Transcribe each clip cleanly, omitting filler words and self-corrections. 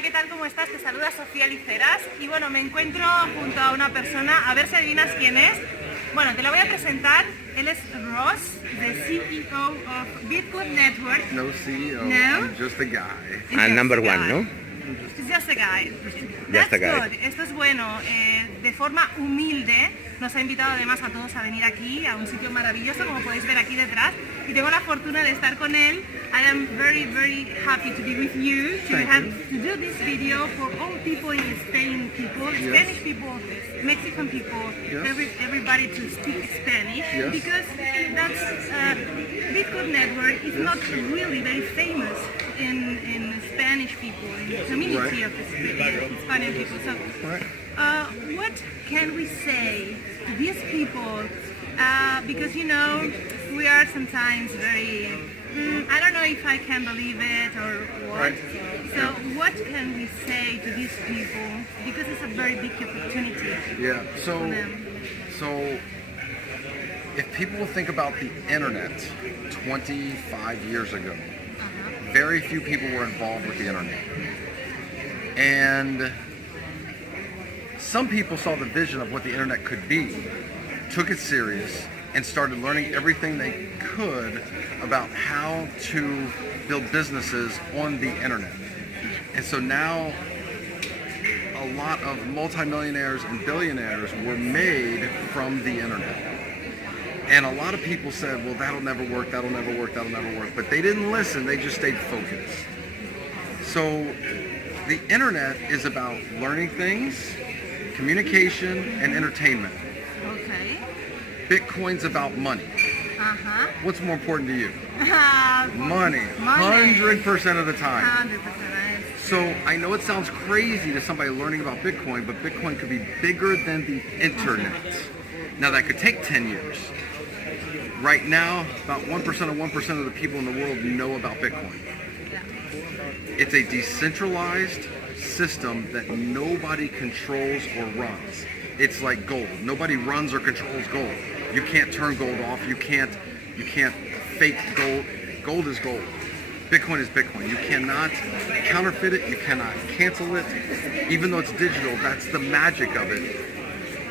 Hola, ¿qué tal? ¿Cómo estás? Te saluda Sofía Liceras y bueno, me encuentro junto a una persona, a ver si adivinas quién es. Bueno, te la voy a presentar. Él es Russ, the CEO of Bitclub Network. No CEO, No? I'm just a guy. Just Number a one, guy. ¿no? He's just a guy. Just a That's guy. good. Esto es bueno. De forma humilde nos ha invitado además a todos a venir aquí, a un sitio maravilloso, como podéis ver aquí detrás. Y tengo la fortuna de estar con él. I am very, very happy to be with you, to do this video for all people in Spain, Spanish people, Mexican people, everybody to speak Spanish, because that's Bitclub Network is not really very famous in Spanish people, in the community of Spanish people. So, what can we say to these people? Because you know, we are sometimes very, I don't know if I can believe it or what. So what can we say to these people? Because it's a very big opportunity for them. So if people think about the internet 25 years ago, very few people were involved with the internet. And some people saw the vision of what the internet could be, took it serious, and started learning everything they could about how to build businesses on the internet. And so now a lot of multimillionaires and billionaires were made from the internet. And a lot of people said, well, that'll never work, that'll never work, that'll never work. But they didn't listen, they just stayed focused. So the internet is about learning things, communication, and entertainment. Okay. Bitcoin's about money. What's more important to you? Money. 100% of the time. 100%. So I know it sounds crazy to somebody learning about Bitcoin, but Bitcoin could be bigger than the internet. Now that could take 10 years. Right now, about 1% of 1% of the people in the world know about Bitcoin. It's a decentralized system that nobody controls or runs. It's like gold. Nobody runs or controls gold. You can't turn gold off. You can't fake gold. Gold is gold. Bitcoin is Bitcoin. You cannot counterfeit it. You cannot cancel it. Even though it's digital, that's the magic of it.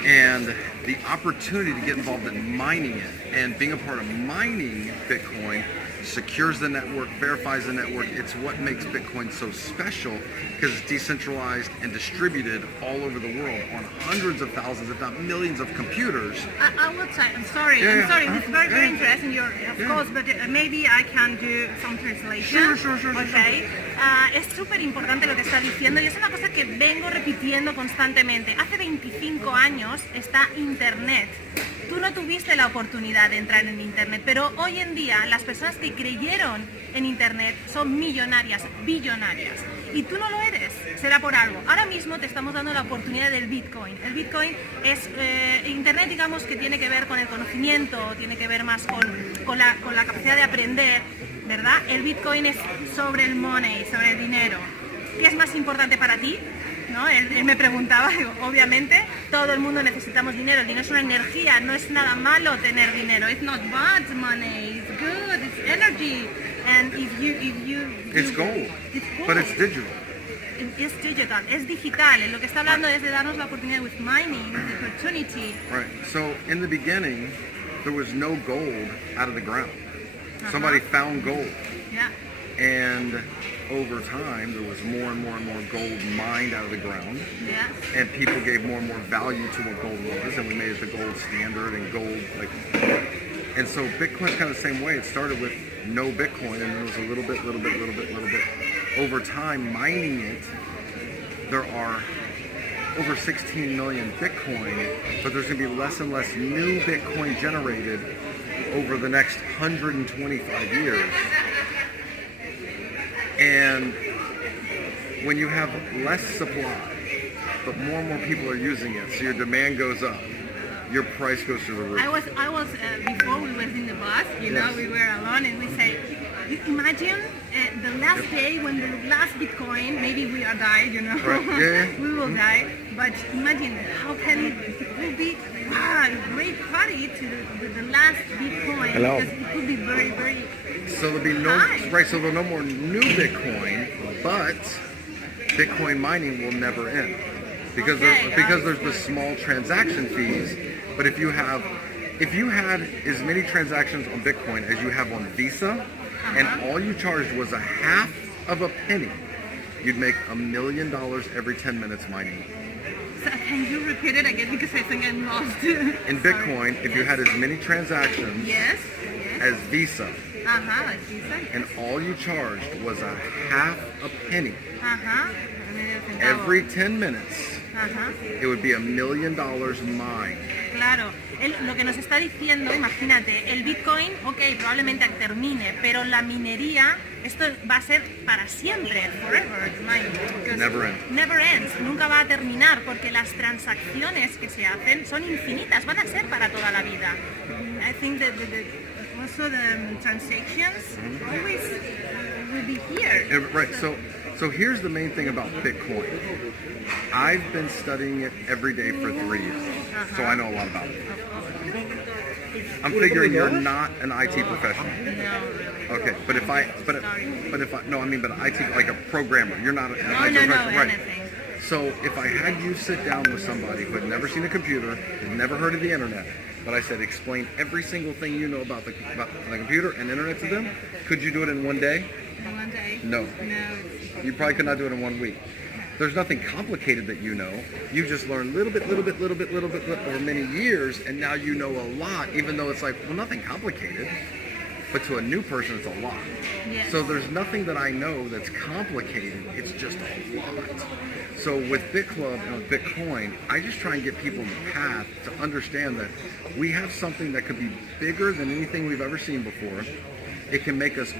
And the opportunity to get involved in mining it and being a part of mining Bitcoin secures the network, verifies the network. It's what makes Bitcoin so special because it's decentralized and distributed all over the world on hundreds of thousands, if not millions of computers. I would say, I'm sorry, it's very interesting, of course, but maybe I can do some translation. Sure. Okay. Es súper importante lo que está diciendo y es una cosa que vengo repitiendo constantemente. Hace 25 años está Internet. Tú no tuviste la oportunidad de entrar en Internet, pero hoy en día las personas que creyeron en Internet son millonarias, billonarias. Y tú no lo eres, será por algo. Ahora mismo te estamos dando la oportunidad del Bitcoin. El Bitcoin es Internet, digamos, que tiene que ver con el conocimiento, tiene que ver más con la capacidad de aprender, ¿verdad? El Bitcoin es sobre el money, sobre el dinero. ¿Qué es más importante para ti? ¿No? Él me preguntaba, digo, obviamente todo el mundo necesitamos dinero, el dinero es una energía, no es nada malo tener dinero, it's not bad money, it's good, it's energy, and if you It's gold, but it's digital. Es digital, es digital, lo que está hablando es de darnos la oportunidad with mining, with the opportunity. Right, so in the beginning, there was no gold out of the ground. Somebody found gold. Yeah. And over time, there was more and more and more gold mined out of the ground. Yeah. And people gave more and more value to what gold was, and we made it the gold standard and gold, like, and so Bitcoin's kind of the same way. It started with no Bitcoin, and then it was a little bit. Over time, mining it, there are over 16 million Bitcoin, but there's going to be less and less new Bitcoin generated over the next 125 years. And when you have less supply, but more and more people are using it, so your demand goes up, your price goes through the roof. I was before we were in the bus, you know, we were alone, and we say, imagine the last day when the last Bitcoin, maybe we are died, you know, we will die, but imagine how can it will be a great party to the last Bitcoin, because it could be very, very So there'll be no, so there'll no more new Bitcoin, but Bitcoin mining will never end because Okay, there's the small transaction fees. But if you had as many transactions on Bitcoin as you have on Visa, and all you charged was a half of a penny, you'd make $1 million every 10 minutes mining. So can you repeat it again because I think I'm lost. In Bitcoin, if you had as many transactions Yes. as Visa, Like Visa. and all you charged was a half a penny Ajá. every 10 minutes, Ajá. it would be $1 million mined. Claro, él lo que nos está diciendo, imagínate, el Bitcoin, ok, probablemente termine, pero la minería, esto va a ser para siempre, forever, Never ends. Never ends, nunca va a terminar, porque las transacciones que se hacen son infinitas, van a ser para toda la vida. I think that also the transactions always will be here. Right. So here's the main thing about Bitcoin. I've been studying it every day for 3 years, so I know a lot about it. I'm figuring you're not an IT professional. No, really. Okay, but if I IT, like a programmer, you're not an IT No, professional, right? anything. So if I had you sit down with somebody who had never seen a computer, had never heard of the internet, but I said explain every single thing you know about the computer and internet to them, could you do it in one day? In one day? No. No. You probably could not do it in 1 week. There's nothing complicated that you know. You just learn little bit over many years, and now you know a lot, even though it's like, well, nothing complicated. But to a new person, it's a lot. Yes. So there's nothing that I know that's complicated. It's just a lot. So with Bitclub and with Bitcoin, I just try and get people in the path to understand that we have something that could be bigger than anything we've ever seen before. It can make us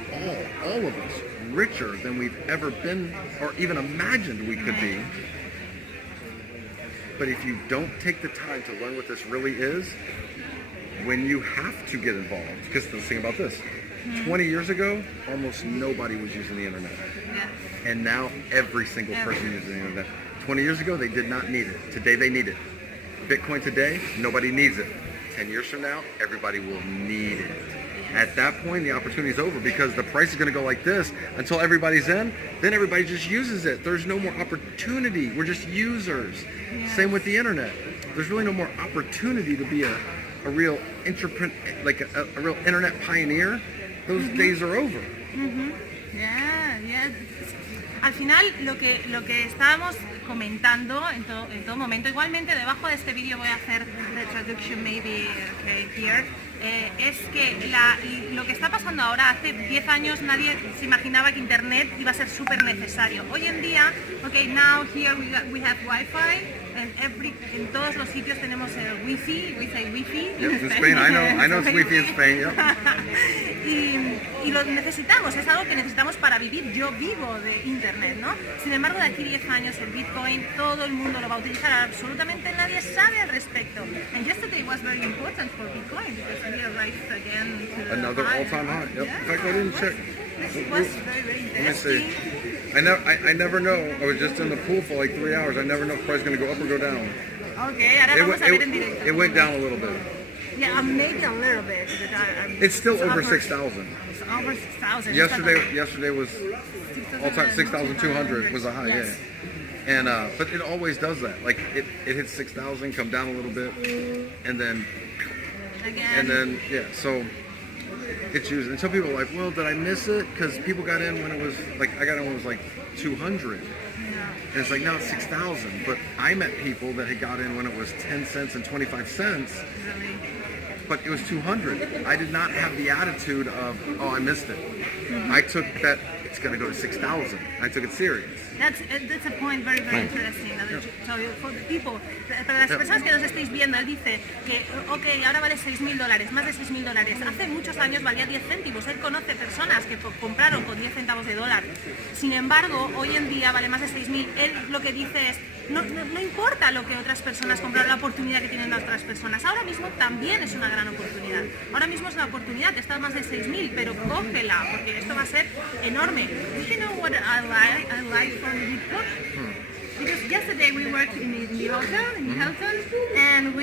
all of us, richer than we've ever been or even imagined we could be. But if you don't take the time to learn what this really is, when you have to get involved, because the thing about this, 20 years ago, almost nobody was using the internet. Yeah. And now every single person uses the internet. 20 years ago, they did not need it. Today, they need it. Bitcoin today, nobody needs it. 10 years from now, everybody will need it. At that point, the opportunity is over because the price is going to go like this until everybody's in. Then everybody just uses it. There's no more opportunity. We're just users. Yeah. Same with the internet. There's really no more opportunity to be a real a real internet pioneer. Those days are over. Yeah. Al final, lo que estábamos comentando en todo momento, igualmente debajo de este vídeo voy a hacer the traduction maybe here, es que lo que está pasando ahora, hace 10 años nadie se imaginaba que internet iba a ser súper necesario. Hoy en día, now here we have Wi-Fi. En todos los sitios tenemos el wifi, we say wifi. Yes, in Spain, I know it's wifi in Spain. Yeah. y lo necesitamos, es algo que necesitamos para vivir. Yo vivo de internet, ¿no? Sin embargo, de aquí 10 años el Bitcoin, todo el mundo lo va a utilizar, absolutamente nadie sabe al respecto. And yesterday was very important for Bitcoin because we arrived again to Another all-time high. Yep. Yeah. In fact, I didn't check. This was very Let me see. interesting. I never know. I was just in the pool for like 3 hours. I never know if the price is going to go up or go down. Okay, ahora vamos a ver en directo. It went down a little bit. Yeah, maybe a little bit. But It's still over 6,000. It's over 6,000. Yesterday was all time 6,200 was a high. Yes. Yeah. And but it always does that. Like it hits 6,000, come down a little bit, and then so it's used. And some people are like, well, did I miss it? Because people got in when it was like I got in when it was like 200. And it's like, now it's 6,000. But I met people that had got in when it was 10 cents and 25 cents. Really? But it was 200. I did not have the attitude of, oh, I missed it. I took that it's going to go to 6,000. I took it serious. That's a point very interesting. So for the people, para las personas que nos estáis viendo, él dice que, ahora vale $6,000, más de $6,000. Hace muchos años valía 10 céntimos. Él conoce personas que compraron con 10 centavos de dólar. Sin embargo, hoy en día vale más de 6,000. Él lo que dice es, no importa lo que otras personas compraron, la oportunidad que tienen otras personas. Ahora mismo también es una gran oportunidad. Ahora mismo es una oportunidad, está más de 6,000, pero cógela, porque esto va a ser enorme. Do you know what I like from Bitclub? Because yesterday we worked in the hotel, and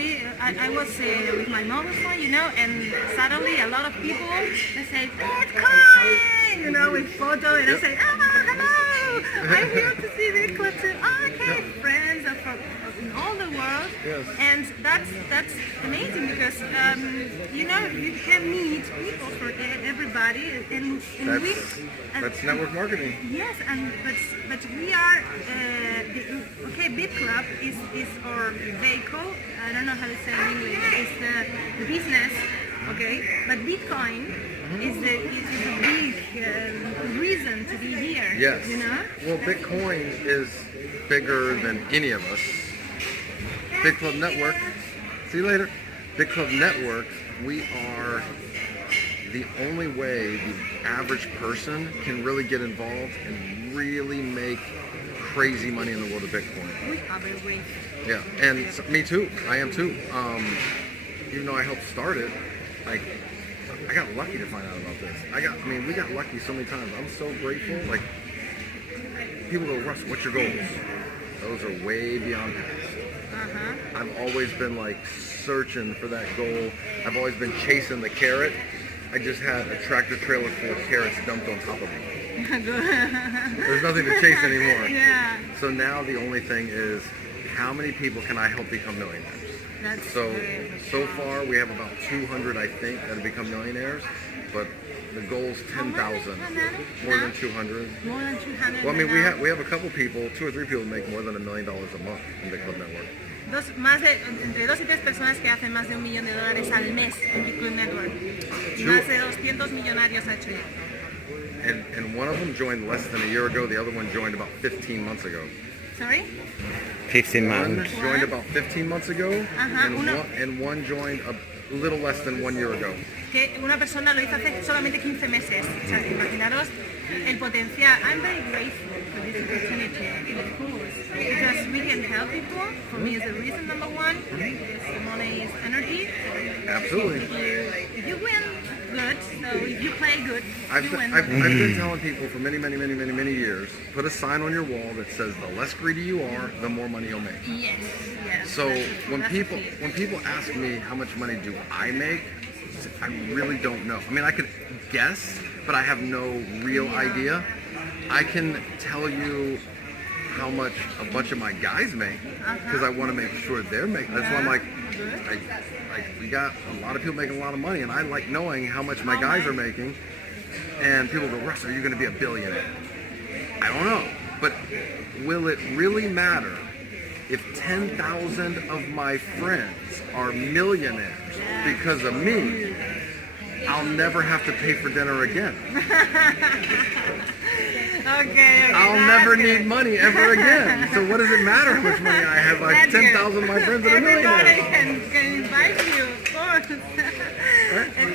I was with my mobile phone, and suddenly a lot of people, they say, Bitcoin, with photo, and I say, hello. I'm here to see Bitclub too. Oh, okay, friends are from all the world, Yes. and that's amazing because you know you can meet people for everybody, and we. That's network marketing. Yes, and but we are Bitclub is our vehicle. I don't know how to say it in English. It's the business, okay. But Bitcoin is a big reason to be here. Yes. You know. Well, Bitcoin is bigger than any of us. Bitclub Network. See you later. Bitclub Network. We are the only way the average person can really get involved and really make crazy money in the world of Bitcoin. We have a way. Yeah, and me too. I am too. Even though I helped start it, like I got lucky to find out about this. We got lucky so many times. I'm so grateful. Like people go, Russ, what's your goals? Those are way beyond past. I've always been like searching for that goal. I've always been chasing the carrot. I just had a tractor trailer full of carrots dumped on top of me. There's nothing to chase anymore. Yeah. So now the only thing is, how many people can I help become millionaires? That's So far we have about 200, I think, that have become millionaires, but the goal's 10,000. More than 200. More than 200. Well, I mean, we have a couple people, 2 or 3 people make more than $1 million a month in the Bitclub Network. Entre 2 y 3 personas que hacen más de $1 millón al mes en Bitclub Network. Y más de 200 millonarios ha hecho ya. And one of them joined less than a year ago. The other one joined about 15 months ago. Sorry? 15 One months. joined about 15 months ago, and one joined a little less than 1 year ago. Que una persona lo hizo hace solamente 15 meses. O sea, imaginaros el potencial. I'm very grateful for this opportunity, of course, because we can help people. For me, is the reason number one. Because money is energy. Absolutely. If you win, good. So if you play good, you win. I've been telling people for many years, put a sign on your wall that says the less greedy you are, the more money you'll make. Yes. So when that's people ask me how much money do I make, I really don't know. I mean, I could guess, but I have no real idea. I can tell you how much a bunch of my guys make because I want to make sure they're making. That's why I'm like, we got a lot of people making a lot of money, and I like knowing how much my guys are making. And people go, Russ, are you going to be a billionaire? I don't know, but will it really matter if 10,000 of my friends are millionaires because of me? I'll never have to pay for dinner again. Okay. I'll never need money ever again. So what does it matter how much money I have? Like 10,000 of my friends are Everybody millionaires. can invite you, of course.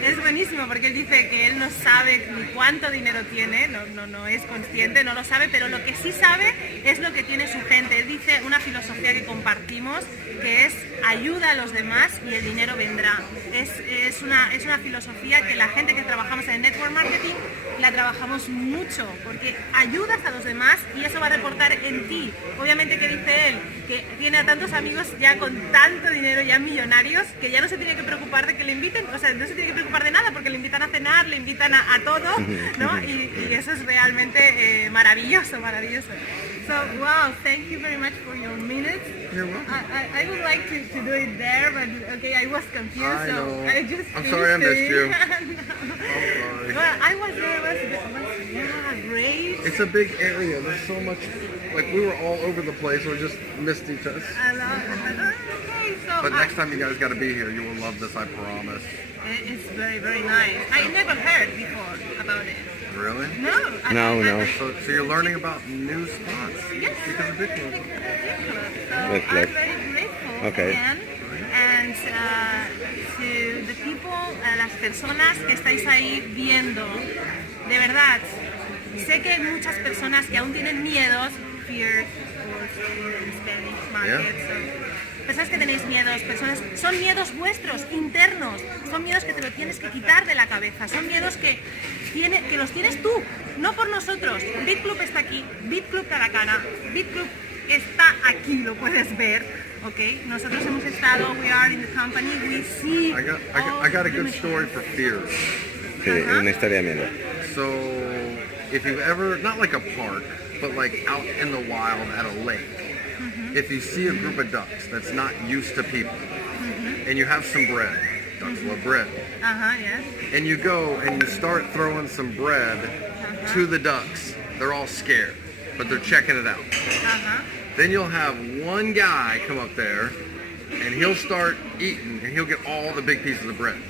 Es buenísimo porque él dice que él no sabe ni cuánto dinero tiene, no es consciente, no lo sabe, pero lo que sí sabe es lo que tiene su gente. Él dice una filosofía que compartimos, que es ayuda a los demás y el dinero vendrá. Es una filosofía que la gente que trabajamos en network marketing la trabajamos mucho, porque ayudas a los demás y eso va a reportar en ti. Obviamente, que dice él, que tiene a tantos amigos ya con tanto dinero, ya millonarios, que ya no se tiene que preocupar de que le inviten, o sea, no se tiene que preocupar de nada porque le invitan a cenar, le invitan a todo, ¿no? Y eso es realmente maravilloso. So, wow, thank you very much for your minutes. You're welcome. I would like to do it there, but okay, I was confused, I so know. I just I'm sorry I finished missed you. it. I'm sorry. Well, I was there, was great. It's a big area. There's so much. Like we were all over the place. We just missed each other. I love it. Okay, so But next time you guys got to be here. You will love this. I promise. it's very, very nice. I never heard before about it. Really? No. No. So you're learning about new spots Yes. because of Bitclub. So Bitclub. I'm very grateful Okay. again. And to the people, a las personas que estáis ahí viendo, de verdad, sé que hay muchas personas que aún tienen miedos, fear, in Spanish market, so, personas que tenéis miedos, son miedos vuestros, internos, son miedos que te lo tienes que quitar de la cabeza, son miedos que los tienes tú, no por nosotros. Bitclub está aquí, Bitclub cara a cara, Bitclub está aquí, lo puedes ver. Okay, nosotros hemos estado, we are in the company, we see. I got a good story for fears. Sí, una historia de miedo. So if you've ever, not like a park, but like out in the wild at a lake, if you see a group of ducks that's not used to people, and you have some bread, ducks love bread, Yes. and you go and you start throwing some bread to the ducks, they're all scared, but they're checking it out. Then you'll have one guy come up there, and he'll start eating, and he'll get all the big pieces of bread.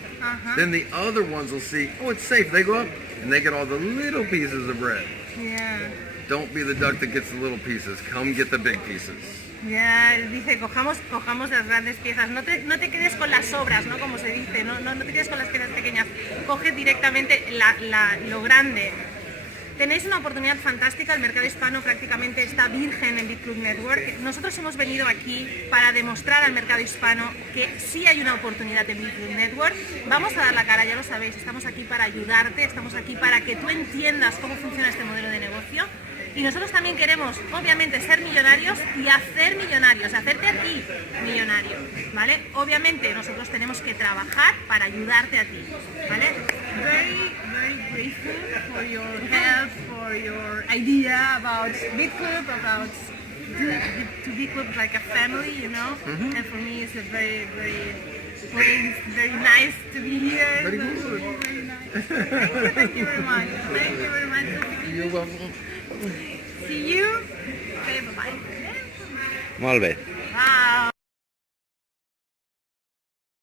Then the other ones will see, oh, it's safe. They go up, and they get all the little pieces of bread. Yeah. Don't be the duck that gets the little pieces. Come get the big pieces. Ya, dice, cojamos las grandes piezas, no te quedes con las sobras, ¿no? Como se dice, no te quedes con las piezas pequeñas, coge directamente lo grande. Tenéis una oportunidad fantástica, el mercado hispano prácticamente está virgen en Bitclub Network. Nosotros hemos venido aquí para demostrar al mercado hispano que sí hay una oportunidad en Bitclub Network. Vamos a dar la cara, ya lo sabéis, estamos aquí para ayudarte, estamos aquí para que tú entiendas cómo funciona este modelo de negocio. Y nosotros también queremos, obviamente, ser millonarios y hacer millonarios, hacerte a ti millonario, ¿vale? Obviamente, nosotros tenemos que trabajar para ayudarte a ti, ¿vale? Very, very grateful for your help, for your idea about Bitclub, about to Bitclub like a family, you know? And for me, it's a very, very nice to be here. Very good. Very nice. Thank you very much. Thank you very much. You're welcome. See you. Okay, bye-bye. Molt bé. Bye.